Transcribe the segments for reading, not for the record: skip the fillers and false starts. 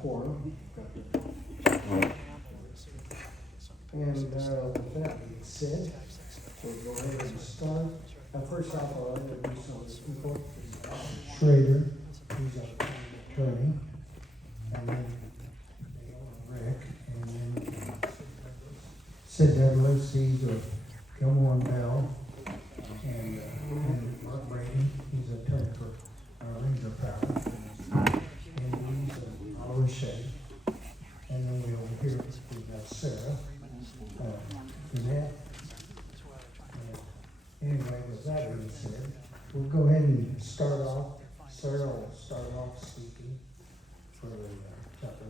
quorum. And with that being said, we'll go ahead and start. First off, I'll introduce some of the people. Schrader, he's our attorney, and then Rick, and then Sid Douglas, he's a Gilmore and Bell, and Mark Brady, he's an attorney for Ranger Power, and he's Oliver Shea. And then we over here, we've got Sarah, Jeanette. Anyway, with that being said, we'll go ahead and start off. Sarah will start off speaking for the chapter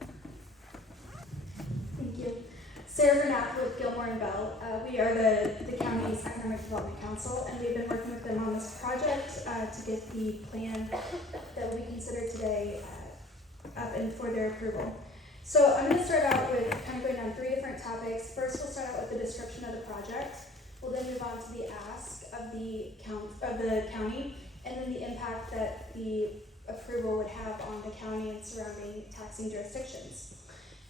1. Thank you. Sarah Vernath with Gilmore and Bell. We are the county's Economic Development Council, and we've been working with them on this project to get the plan that we consider today up and for their approval. So I'm going to start out with kind of going down 3 different topics. First, we'll start out with the description of the project. We'll then move on to the ask of the county, and then the impact that the approval would have on the county and surrounding taxing jurisdictions.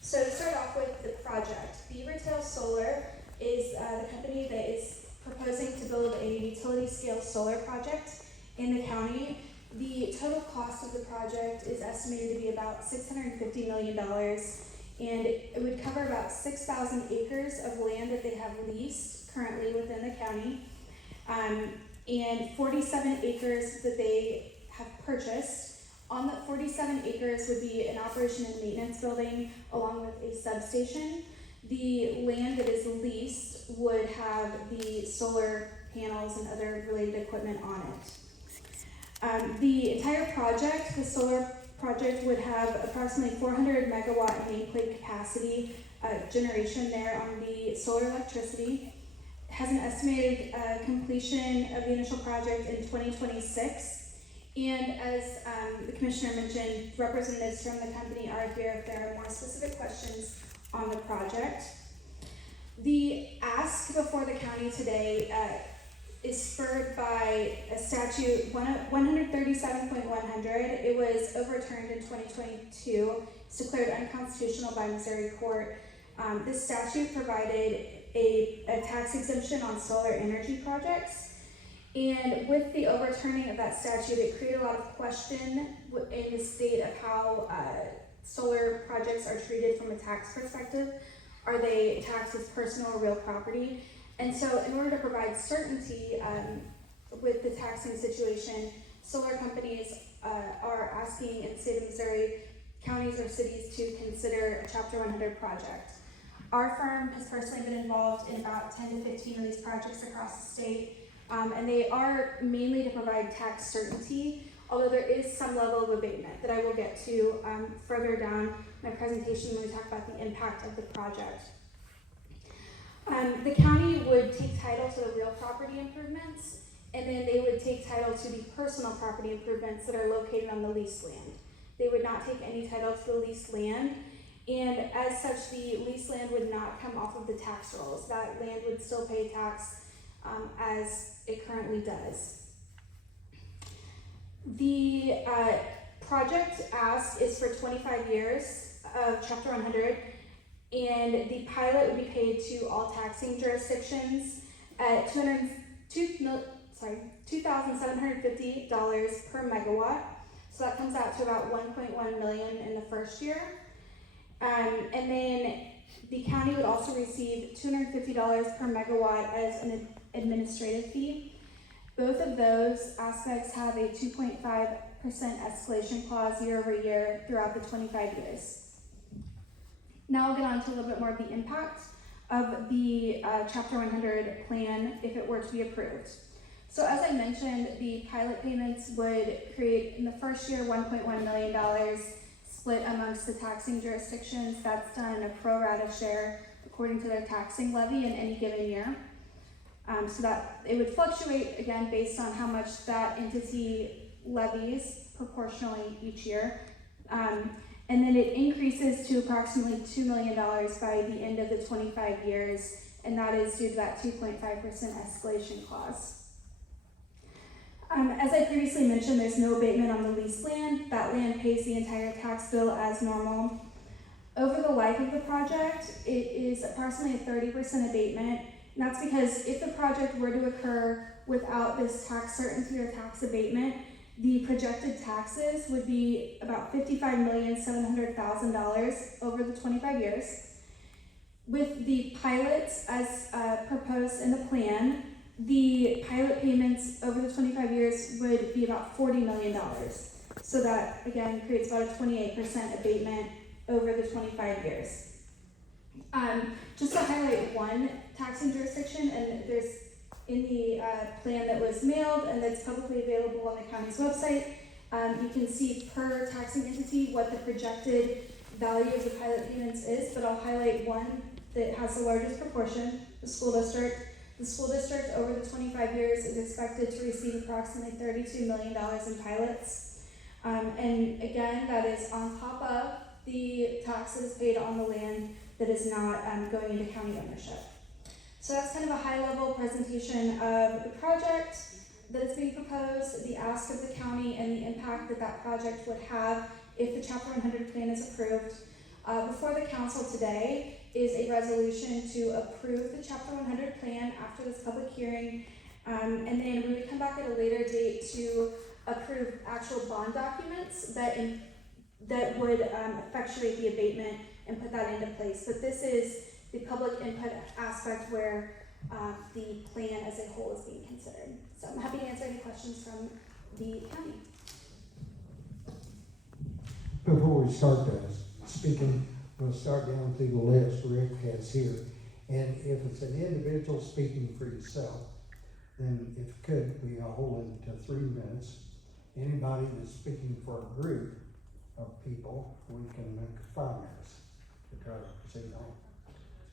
So to start off with the project, Beavertail Solar is the company that is proposing to build a utility scale solar project in the county. The total cost of the project is estimated to be about $650 million, and it would cover about 6,000 acres of land that they have leased currently within the county, and 47 acres that they have purchased. On the 47 acres would be an operation and maintenance building along with a substation. The land that is leased would have the solar panels and other related equipment on it. The entire project, the solar project, would have approximately 400 megawatt nameplate capacity generation there on the solar electricity. It has an estimated completion of the initial project in 2026. And as the commissioner mentioned, representatives from the company are here if there are more specific questions on the project. The ask before the county today is spurred by a statute 137.100. It was overturned in 2022. It's declared unconstitutional by Missouri court. This statute provided a tax exemption on solar energy projects. And with the overturning of that statute, it created a lot of question in the state of how solar projects are treated from a tax perspective. Are they taxed as personal or real property? And so in order to provide certainty with the taxing situation, solar companies are asking in the state of Missouri, counties or cities to consider a Chapter 100 project. Our firm has personally been involved in about 10 to 15 of these projects across the state, and they are mainly to provide tax certainty, although there is some level of abatement that I will get to further down my presentation when we talk about the impact of the project. The county would take title to the real property improvements, and then they would take title to the personal property improvements that are located on the leased land. They would not take any title to the leased land, and as such, the leased land would not come off of the tax rolls. That land would still pay tax as it currently does. The project ask is for 25 years of Chapter 100, and the pilot would be paid to all taxing jurisdictions at $2,750 per megawatt. So that comes out to about $1.1 million in the first year. And then the county would also receive $250 per megawatt as an administrative fee. Both of those aspects have a 2.5% escalation clause year over year throughout the 25 years. Now I'll get on to a little bit more of the impact of the Chapter 100 plan if it were to be approved. So as I mentioned, the pilot payments would create in the first year $1.1 million split amongst the taxing jurisdictions. That's done in a pro rata share according to their taxing levy in any given year. So that it would fluctuate again based on how much that entity levies proportionally each year. And then it increases to approximately $2 million by the end of the 25 years, and that is due to that 2.5% escalation clause. As I previously mentioned, there's no abatement on the leased land. That that land pays the entire tax bill as normal. Over the life of the project, it is approximately a 30% abatement, and that's because if the project were to occur without this tax certainty or tax abatement, the projected taxes would be about $55,700,000 over the 25 years. With the pilots as proposed in the plan, the pilot payments over the 25 years would be about $40 million. So that, again, creates about a 28% abatement over the 25 years. Just to highlight one taxing jurisdiction, and there's in the plan that was mailed and that's publicly available on the county's website, you can see per taxing entity what the projected value of the pilot payments is, but I'll highlight one that has the largest proportion, the school district. The school district over the 25 years is expected to receive approximately $32 million in pilots. And again, that is on top of the taxes paid on the land that is not going into county ownership. So that's kind of a high-level presentation of the project that is being proposed, the ask of the county, and the impact that that project would have if the Chapter 100 plan is approved. Before the council today is a resolution to approve the Chapter 100 plan after this public hearing, and then we would come back at a later date to approve actual bond documents that would effectuate the abatement and put that into place. But this is the public input aspect where the plan as a whole is being considered. So I'm happy to answer any questions from the county. Before we start speaking, we'll start down through the list Rick has here. And if it's an individual speaking for yourself, then if it could, we hold it to 3 minutes. Anybody that's speaking for a group of people, we can make 5 minutes to try to proceed on.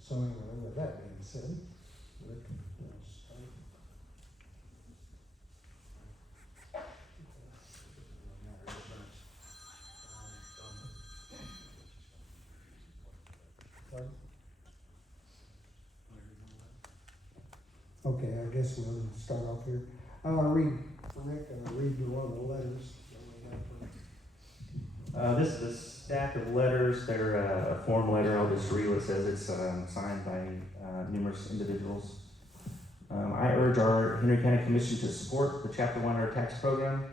So anyway, with that being said, Rick, let's start. Okay, I guess we'll start off here. Read you one of the letters that we have for. This is a stack of letters. They're a form letter. I'll just read what it says. It's signed by numerous individuals. I urge our Henry County Commission to support the Chapter 100 tax program,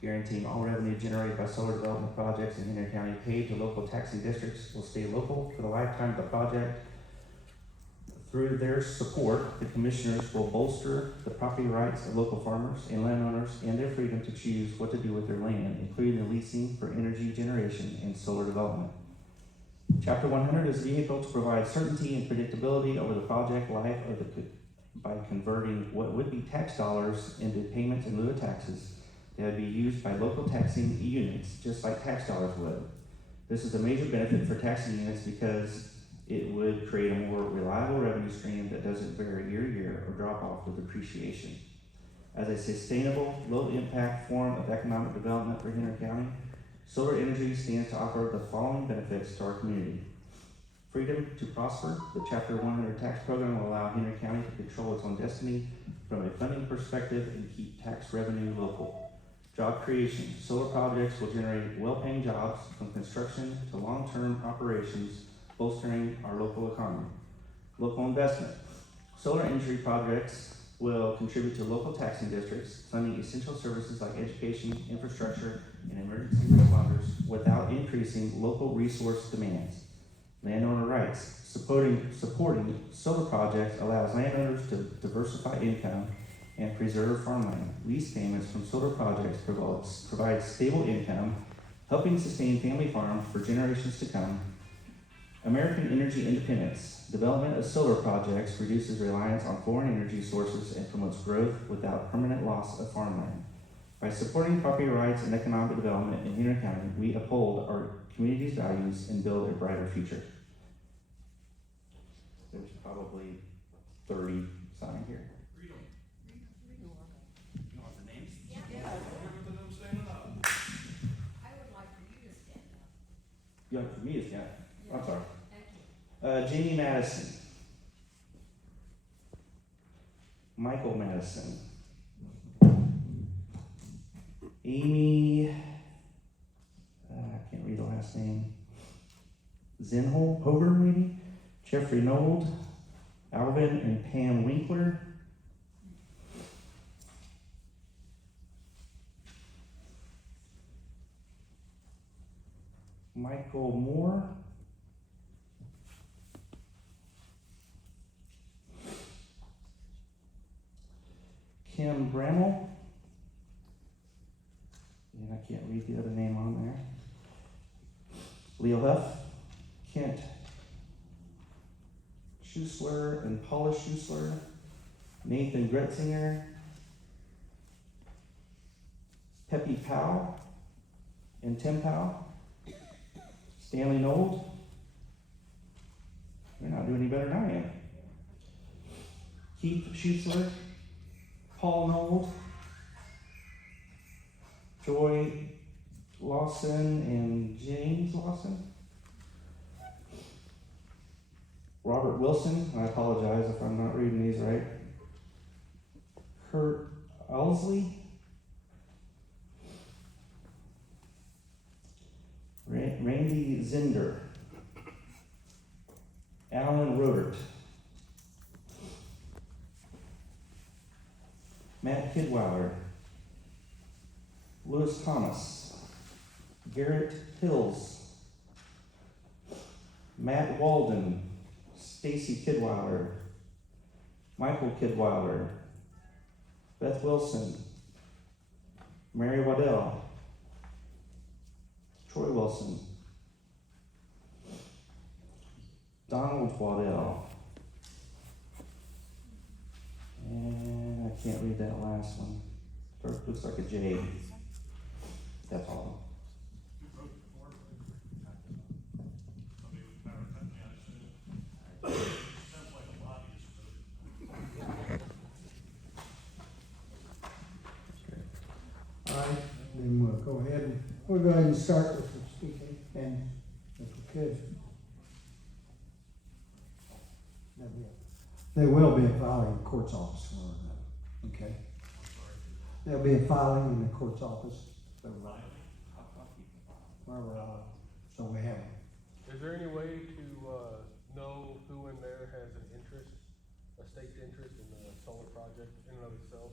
guaranteeing all revenue generated by solar development projects in Henry County paid to local taxing districts will stay local for the lifetime of the project. Through their support, the commissioners will bolster the property rights of local farmers and landowners and their freedom to choose what to do with their land, including the leasing for energy generation and solar development. Chapter 100 is a vehicle to provide certainty and predictability over the project life by converting what would be tax dollars into payments in lieu of taxes that would be used by local taxing units, just like tax dollars would. This is a major benefit for taxing units because it would create a more reliable revenue stream that doesn't vary year to year or drop off with depreciation. As a sustainable, low-impact form of economic development for Henry County, solar energy stands to offer the following benefits to our community. Freedom to prosper. The Chapter 100 tax program will allow Henry County to control its own destiny from a funding perspective and keep tax revenue local. Job creation. Solar projects will generate well-paying jobs from construction to long-term operations, bolstering our local economy. Local investment. Solar energy projects will contribute to local taxing districts, funding essential services like education, infrastructure, and emergency responders without increasing local resource demands. Landowner rights. Supporting solar projects allows landowners to diversify income and preserve farmland. Lease payments from solar projects provide stable income, helping sustain family farms for generations to come. American energy independence. Development of solar projects reduces reliance on foreign energy sources and promotes growth without permanent loss of farmland. By supporting property rights and economic development in Henry County, we uphold our community's values and build a brighter future. There's probably 30 signed here. You want the names? Yeah. With them standing up. I would like for you to stand up. You want for me to stand? I'm sorry. Thank you. Jamie Madison. Michael Madison. Amy Zinhover, maybe, Jeffrey Nold, Alvin and Pam Winkler, Michael Moore, Kim Bramall, and I can't read the other name on there, Leo Huff, Kent Schussler and Paula Schussler, Nathan Gretzinger, Peppy Powell and Tim Powell, Stanley Nold. You're not doing any better than I am. Keith Schussler, Paul Nold, Joy Lawson and James Lawson, Robert Wilson, I apologize if I'm not reading these right, Kurt Owsley, Randy Zinder, Alan Rodert, Matt Kidweiler, Louis Thomas, Garrett Hills, Matt Walden, Stacy Kidweiler, Michael Kidweiler, Beth Wilson, Mary Waddell, Troy Wilson, Donald Waddell, and I can't read that last one. It looks like a J. That's all. All right, then we'll go ahead and start with the speaking, and if we could. There will be a filing in the court's office tomorrow night, okay? There'll be a filing in the court's office. So we have it. Is there any way to know who in there has an interest, a state interest in the solar project in and of itself?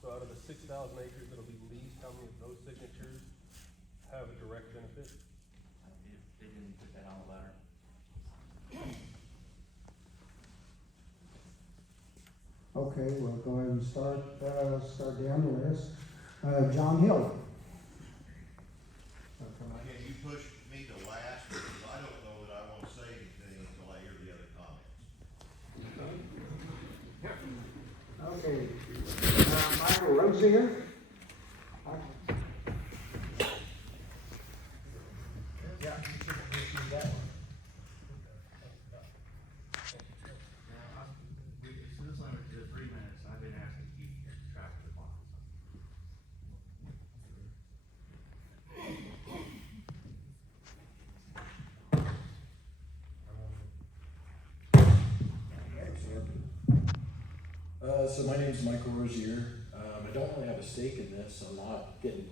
So out of the 6,000 acres that'll be leased, how many of those signatures have a direct benefit? They didn't put that on the letter. Okay, we'll go ahead and start down the list. John Hill. Can you push me to last, because I don't know that I want to say anything until I hear the other comments. Okay. Michael Rosinger. Since I'm to the 3 minutes, I've been asked to keep track of the clock. So my name is Michael Rosier. I don't really have a stake in this. I'm not getting,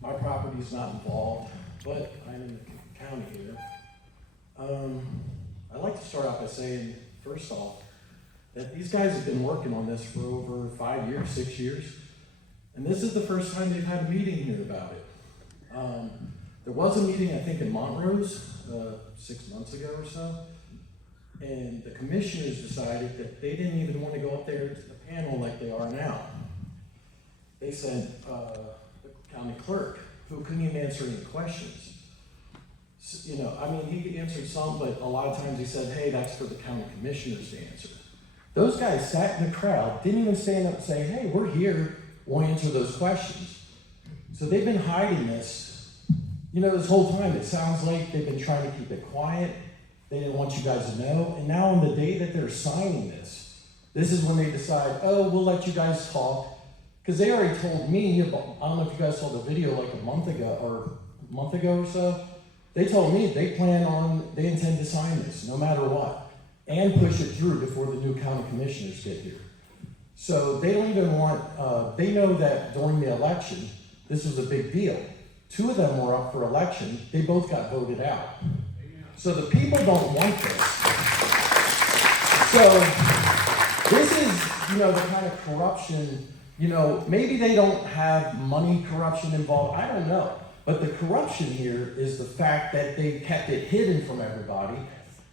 my property's not involved, but I'm in the county here. I'd like to start off by saying, first off, that these guys have been working on this for over 5 years, 6 years, and this is the first time they've had a meeting here about it. There was a meeting, I think, in Montrose 6 months ago or so, and the commissioners decided that they didn't even want to go up there to the panel like they are now. They sent the county clerk, who couldn't even answer any questions. So, you know, I mean, he answered some, but a lot of times he said, hey, that's for the county commissioners to answer. Those guys sat in the crowd, didn't even stand up and say, hey, we're here, we'll answer those questions. So they've been hiding this, you know, this whole time. It sounds like they've been trying to keep it quiet. They didn't want you guys to know. And now on the day that they're signing this is when they decide, oh, we'll let you guys talk. Because they already told me, I don't know if you guys saw the video like a month ago or so. They told me they intend to sign this no matter what and push it through before the new county commissioners get here. So they don't even want, they know that during the election, this was a big deal. 2 of them were up for election. They both got voted out. So the people don't want this. So this is, the kind of corruption, maybe they don't have money corruption involved, I don't know. But the corruption here is the fact that they kept it hidden from everybody.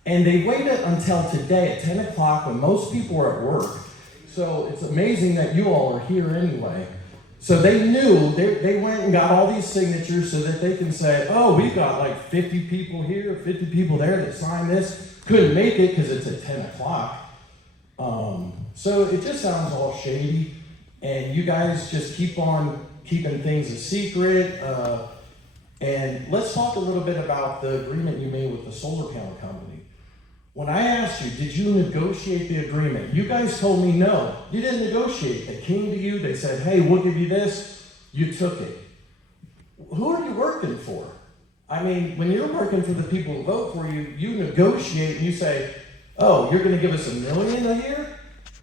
And they waited until today at 10 o'clock when most people are at work. So it's amazing that you all are here anyway. So they knew, they went and got all these signatures so that they can say, oh, we've got like 50 people here, 50 people there that signed this. Couldn't make it because it's at 10 o'clock. So it just sounds all shady. And you guys just keep on keeping things a secret. And let's talk a little bit about the agreement you made with the solar panel company. When I asked you, did you negotiate the agreement? You guys told me no. You didn't negotiate. They came to you, they said, hey, we'll give you this. You took it. Who are you working for? I mean, when you're working for the people who vote for you, you negotiate and you say, oh, you're going to give us $1 million a year?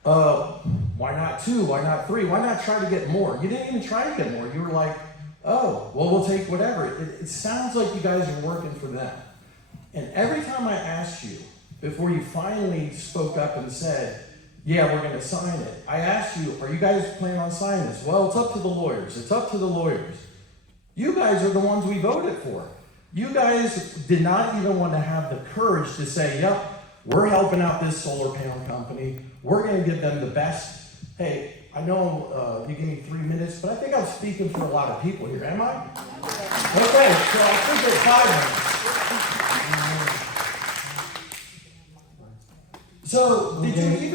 Why not 2? Why not 3? Why not try to get more? You didn't even try to get more. You were like, oh, well, we'll take whatever. It sounds like you guys are working for them. And every time I asked you, before you finally spoke up and said, yeah, we're going to sign it, I asked you, are you guys planning on signing this? Well, it's up to the lawyers. It's up to the lawyers. You guys are the ones we voted for. You guys did not even want to have the courage to say, yep, we're helping out this solar panel company. We're going to give them the best. Hey, I know you gave me 3 minutes, but I think I'm speaking for a lot of people here. Am I? Okay, so I think it's 5 minutes. So, did you even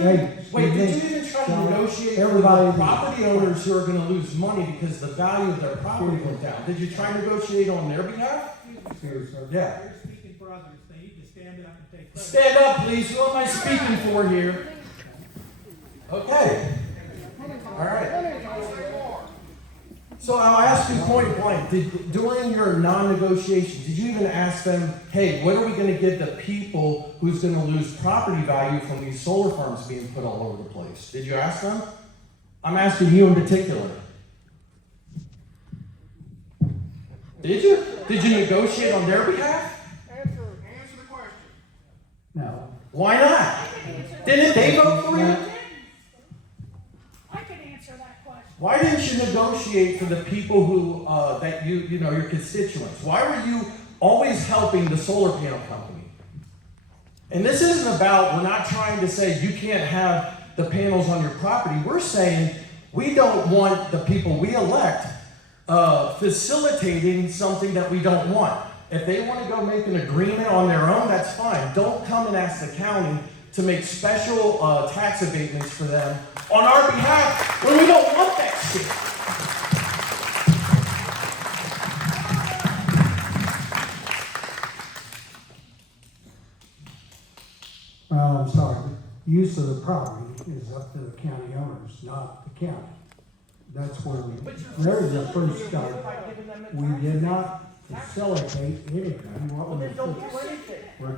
try to negotiate with the property owners who are going to lose money because the value of their property went down? Did you try to negotiate on their behalf? Yeah. They're speaking for others. They need to stand up and take credit. Stand up, please. Who am I speaking for here? Okay. All right. So I'll ask you point blank, during your non-negotiation, did you even ask them, hey, what are we going to give the people who's going to lose property value from these solar farms being put all over the place? Did you ask them? I'm asking you in particular. Did you? Did you negotiate on their behalf? Answer the question. No. Why not? Didn't they vote for you? I can answer that question. Why didn't you negotiate for the people who, that your constituents? Why were you always helping the solar panel company? And this isn't about, we're not trying to say you can't have the panels on your property. We're saying we don't want the people we elect facilitating something that we don't want. If they want to go make an agreement on their own, that's fine. Don't come and ask the county to make special tax abatements for them on our behalf when we don't want that shit. Well, I'm sorry, use of the property is up to the county owners, not the county. That's where there's the first start. We did not facilitate anything. What we're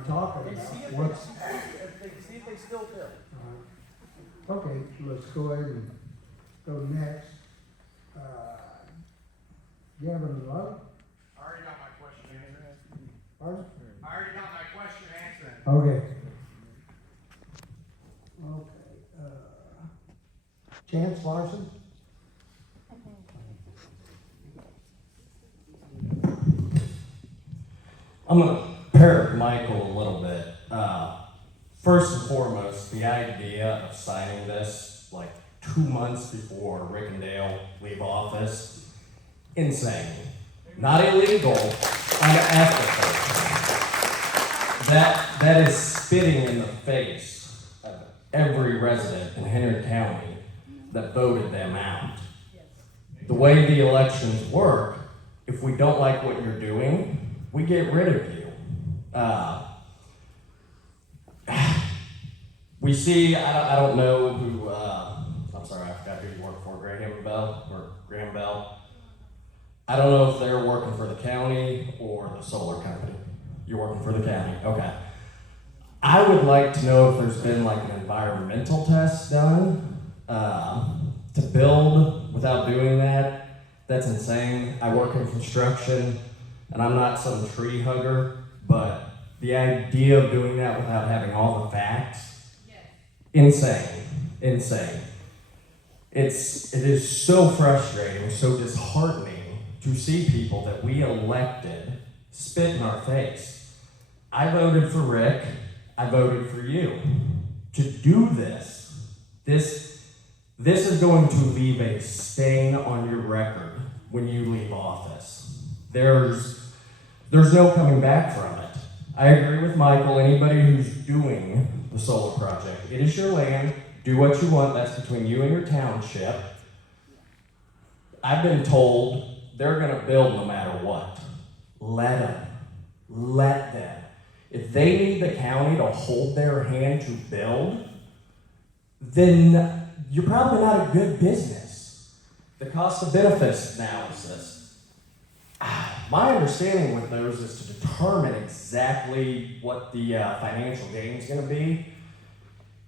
talking about, what's... See if they still do. Okay, let's go ahead and go next. Gavin Love? I already got my question answered. Pardon? I already got my question answered. Okay. Okay, Chance Larson? I'm going to parrot Michael a little bit. First and foremost, the idea of signing this like 2 months before Rick and Dale leave office, insane. Not illegal, unethical. That is spitting in the face of every resident in Henry County that voted them out. The way the elections work, if we don't like what you're doing, we get rid of you. We see, I don't know who, I'm sorry, I forgot who you work for, Graham Bell. I don't know if they're working for the county or the solar company. You're working for the county, okay. I would like to know if there's been like an environmental test done to build without doing that. That's insane. I work in construction and I'm not some tree hugger, but The idea of doing that without having all the facts, insane, insane. It is so frustrating, so disheartening to see people that we elected spit in our face. I voted for Rick, I voted for you. To do this is going to leave a stain on your record when you leave office. There's no coming back from it. I agree with Michael, anybody who's doing the solar project, it is your land, do what you want, that's between you and your township. I've been told they're gonna build no matter what. Let them. If they need the county to hold their hand to build, then you're probably not a good business. The cost of benefits analysis. My understanding with those is to determine exactly what the financial gain is going to be.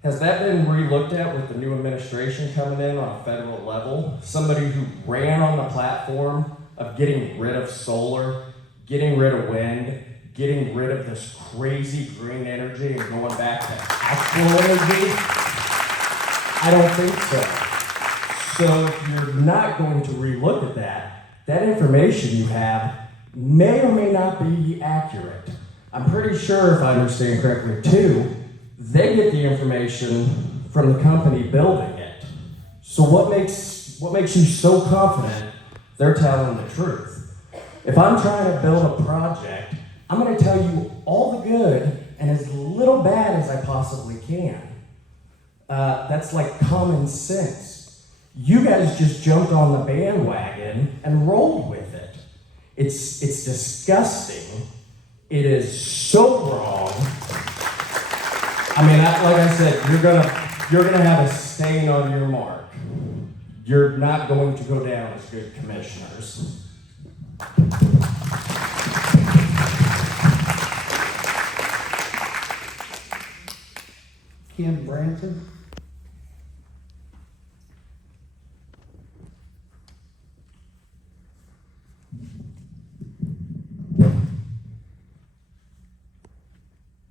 Has that been re-looked at with the new administration coming in on a federal level? Somebody who ran on the platform of getting rid of solar, getting rid of wind, getting rid of this crazy green energy and going back to actual energy? I don't think so. So if you're not going to re-look at that information you have may or may not be accurate. I'm pretty sure, if I understand correctly too, they get the information from the company building it. So what makes you so confident they're telling the truth? If I'm trying to build a project, I'm going to tell you all the good and as little bad as I possibly can. That's like common sense. You guys just jumped on the bandwagon and rolled with it. It's disgusting. It is so wrong. I mean, like I said, you're gonna have a stain on your mark. You're not going to go down as good commissioners. Ken Branson.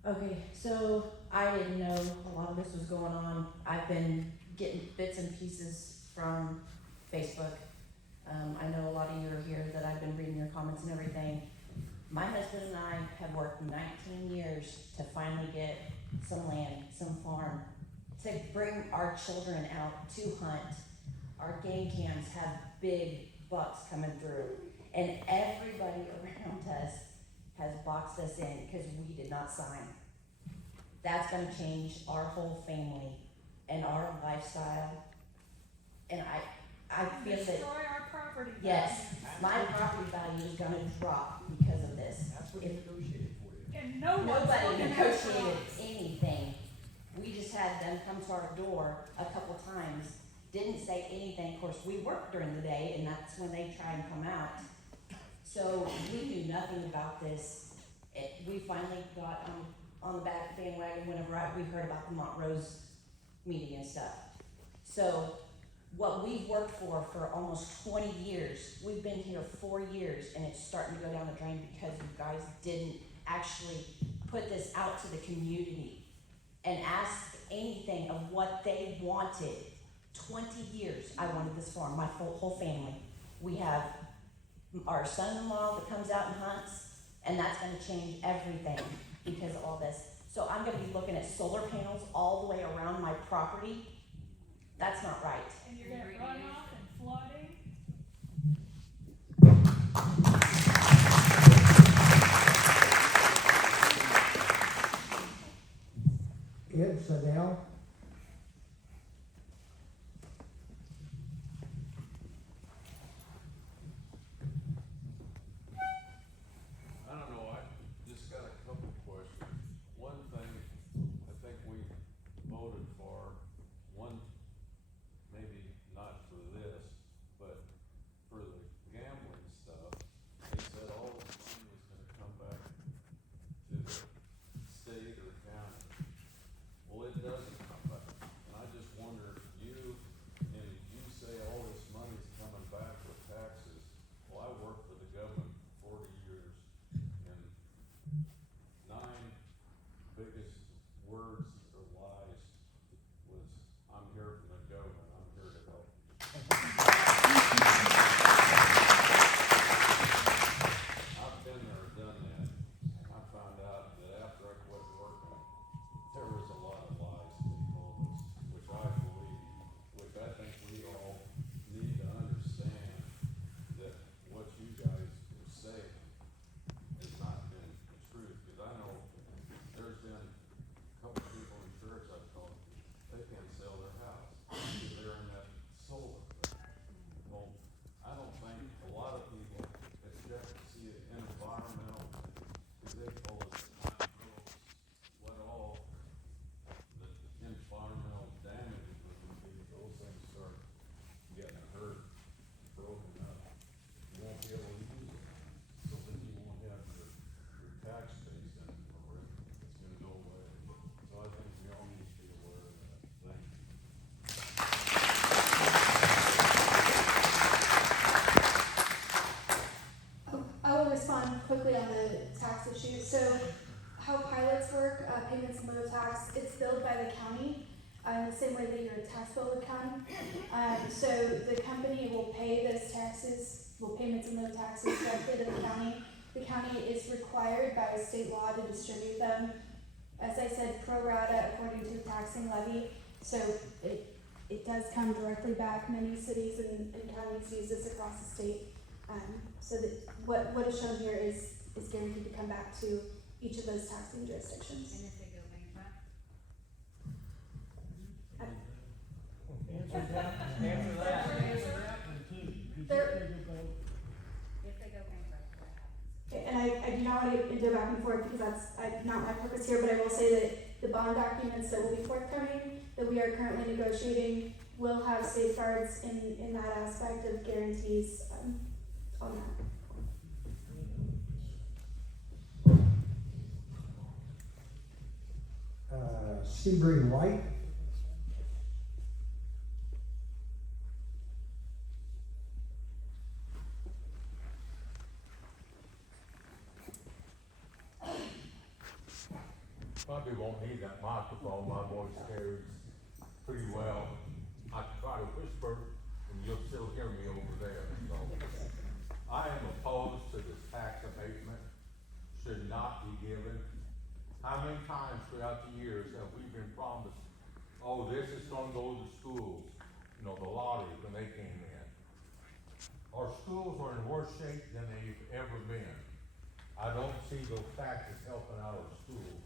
Okay, so I didn't know a lot of this was going on. I've been getting bits and pieces from Facebook. I know a lot of you are here that I've been reading your comments and everything. My husband and I have worked 19 years to finally get some land, some farm, to bring our children out to hunt. Our game cams have big bucks coming through, and everybody around us has boxed us in because we did not sign. That's gonna change our whole family and our lifestyle. And I feel that, Destroy our property. yes, my property value is gonna drop because of this. That's what they negotiated for you. And no one's Nobody looking out for negotiated us. anything. We just had them come to our door a couple times, didn't say anything. Of course, we work during the day, and that's when they try and come out. So we knew nothing about this. We finally got on the back bandwagon whenever we heard about the Montrose meeting and stuff. So what we've worked for almost 20 years, we've been here 4 years, and it's starting to go down the drain because you guys didn't actually put this out to the community and ask anything of what they wanted. 20 years I wanted this farm, my whole family. We have our son-in-law that comes out and hunts, and that's gonna change everything because of all this. So I'm gonna be looking at solar panels all the way around my property. That's not right. And you're gonna runoff and flooding. Ed Sadell. I don't know, I just got a couple of questions. One thing, I think we voted for, one, maybe not for this, respond quickly on the tax issue. So how pilots work, payments and load tax, it's billed by the county, in the same way that your tax bill would come. So the company will pay those taxes, payments and load taxes directly to the county. The county is required by state law to distribute them, as I said, pro rata according to the taxing levy. So it does come directly back. Many cities and counties use this across the state. So that what is shown here is guaranteed to come back to each of those taxing jurisdictions. And if they go bankrupt? Answer that. There- If they go bankrupt, what happens? And I do not want to go back and forth because that's not my purpose here, but I will say that the bond documents that will be forthcoming, that we are currently negotiating, will have safeguards in that aspect of guarantees on that. Sebring Light. Probably won't need that microphone, my voice carries pretty well. I can try to whisper and you'll still hear me over there, so. I am opposed to this tax abatement, should not be given. How many times throughout the years have we been promised, oh, this is gonna go to schools, you know, the lottery when they came in. Our schools are in worse shape than they've ever been. I don't see those taxes helping out our schools.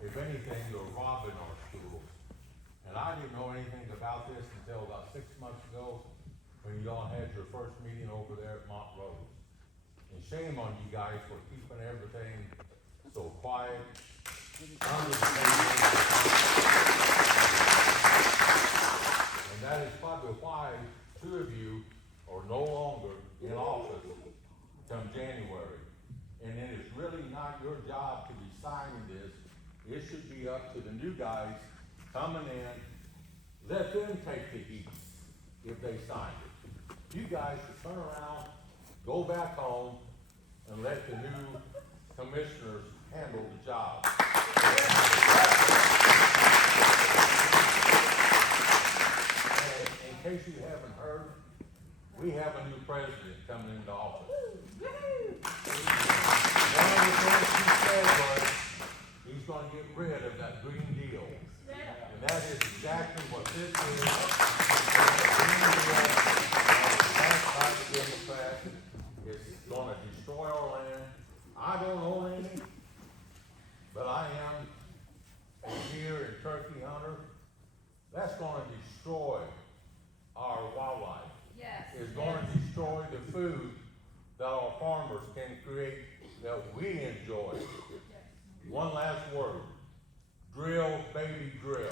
If anything, they're robbing our schools. And I didn't know anything about this until about 6 months ago, when y'all had your first meeting over there at Montrose. And shame on you guys for keeping everything so quiet, under the table. And that is probably why 2 of you are no longer in office come January. And it is really not your job to be signing this. It should be up to the new guys coming in. Let them take the heat if they sign it. You guys should turn around, go back home, and let the new commissioners handle the job. And in case you haven't heard, we have a new president coming into office. One of the things he said was, he's gonna get rid of that Green Deal. And that is exactly what this is. Democrat is gonna destroy our land. I don't own any, but I am a deer and turkey hunter. That's gonna destroy our wildlife. Yes. It's gonna destroy the food that our farmers can create that we enjoy. One last word. Drill, baby, drill.